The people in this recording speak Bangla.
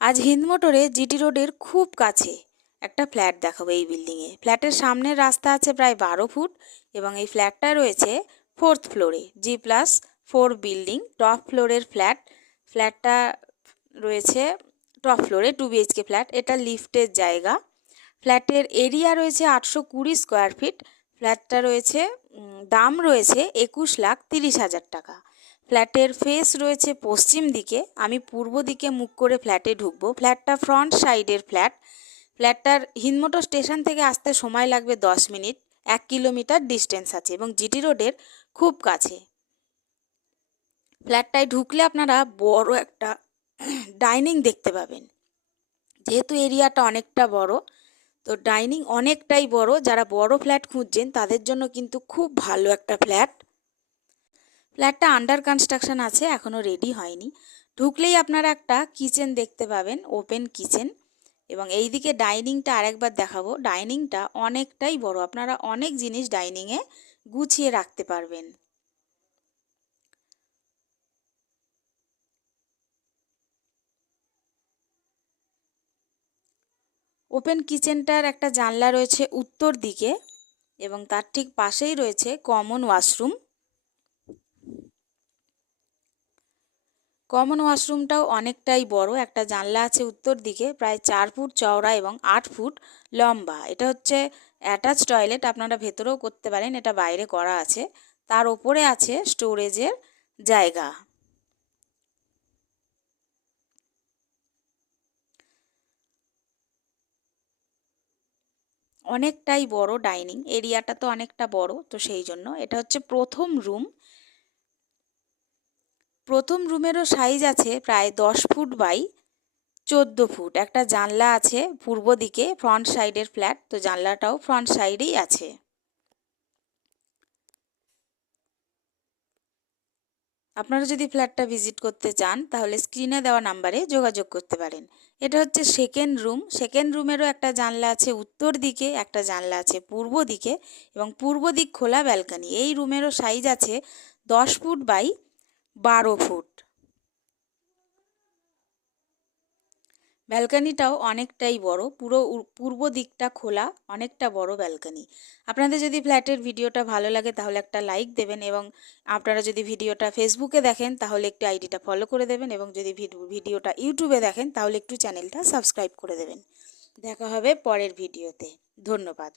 আজ হিন্দ মোটরে জিটি রোডের খুব কাছে একটা ফ্ল্যাট দেখাবো। এই বিল্ডিংয়ে ফ্ল্যাটের সামনের রাস্তা আছে প্রায় 12 ফুট এবং এই ফ্ল্যাটটা রয়েছে 4th ফ্লোরে, G+4 বিল্ডিং, টপ ফ্লোরের ফ্ল্যাট। ফ্ল্যাটটা রয়েছে টপ ফ্লোরে, 2 BHK ফ্ল্যাট। এটা লিফটের জায়গা। ফ্ল্যাটের এরিয়া রয়েছে 820 স্কোয়ার ফিট। ফ্ল্যাটটা রয়েছে দাম রয়েছে 21,30,000 টাকা। ফ্ল্যাটের ফেস রয়েছে পশ্চিম দিকে। আমি পূর্ব দিকে মুখ করে ফ্ল্যাটে ঢুকবো। ফ্ল্যাটটা ফ্রন্ট সাইডের ফ্ল্যাট। ফ্ল্যাটটার হিন্দমোটর স্টেশন থেকে আসতে সময় লাগবে 10 মিনিট। 1 কিলোমিটার ডিস্টেন্স আছে এবং জিটি রোডের খুব কাছে। ফ্ল্যাটটায় ঢুকলে আপনারা বড় একটা ডাইনিং দেখতে পাবেন। যেহেতু এরিয়াটা অনেকটা বড়, তো ডাইনিং অনেকটাই বড়। যারা বড় ফ্ল্যাট খুঁজছেন তাদের জন্য কিন্তু খুব ভালো একটা ফ্ল্যাট। ফ্ল্যাটটা আন্ডার কনস্ট্রাকশন আছে, এখনও রেডি হয়নি। ঢুকলেই আপনারা একটা কিচেন দেখতে পাবেন, ওপেন কিচেন। এবং এই দিকে ডাইনিংটা আরেকবার দেখাবো। ডাইনিংটা অনেকটাই বড়, আপনারা অনেক জিনিস ডাইনিংয়ে গুছিয়ে রাখতে পারবেন। ওপেন কিচেনটার একটা জানলা রয়েছে উত্তর দিকে এবং তার ঠিক পাশেই রয়েছে কমন ওয়াশরুম। কমন ওয়াশরুমটাও অনেকটাই বড়। একটা জানলা আছে উত্তর দিকে, প্রায় 4 ফুট চওড়া এবং 8 ফুট লম্বা। এটা হচ্ছে অ্যাটাচ টয়লেট, আপনারা ভেতরেও করতে পারেন, এটা বাইরে করা আছে। তার ওপরে আছে স্টোরেজের জায়গা। অনেকটাই বড় ডাইনিং এরিয়াটা, তো অনেকটা বড়, তো সেই জন্য এটা হচ্ছে প্রথম রুম। প্রথম রুমেরও সাইজ আছে প্রায় 10 ফুট বাই 14 ফুট। একটা জানলা আছে পূর্ব দিকে, ফ্রন্ট সাইডের ফ্ল্যাট, তো জানলাটাও ফ্রন্ট সাইডেই আছে। আপনারা যদি ফ্ল্যাটটা ভিজিট করতে চান তাহলে স্ক্রিনে দেওয়া নাম্বারে যোগাযোগ করতে পারেন। এটা হচ্ছে সেকেন্ড রুম। সেকেন্ড রুমেরও একটা জানলা আছে উত্তর দিকে, একটা জানলা আছে পূর্ব দিকে এবং পূর্ব দিক খোলা ব্যালকনি। এই রুমেরও সাইজ আছে 10 ফুট বাই 12 ফুট। ব্যালকনিটাও অনেকটাই বড়, পুরো পূর্ব দিকটা খোলা, অনেকটা বড় ব্যালকনি। আপনাদের যদি ফ্ল্যাটের ভিডিওটা ভালো লাগে তাহলে একটা লাইক দেবেন এবং আপনারা যদি ভিডিওটা ফেসবুকে দেখেন তাহলে একটু আইডিটা ফলো করে দেবেন এবং যদি ভিডিওটা ইউটিউবে দেখেন তাহলে একটু চ্যানেলটা সাবস্ক্রাইব করে দেবেন। দেখা হবে পরের ভিডিওতে। ধন্যবাদ।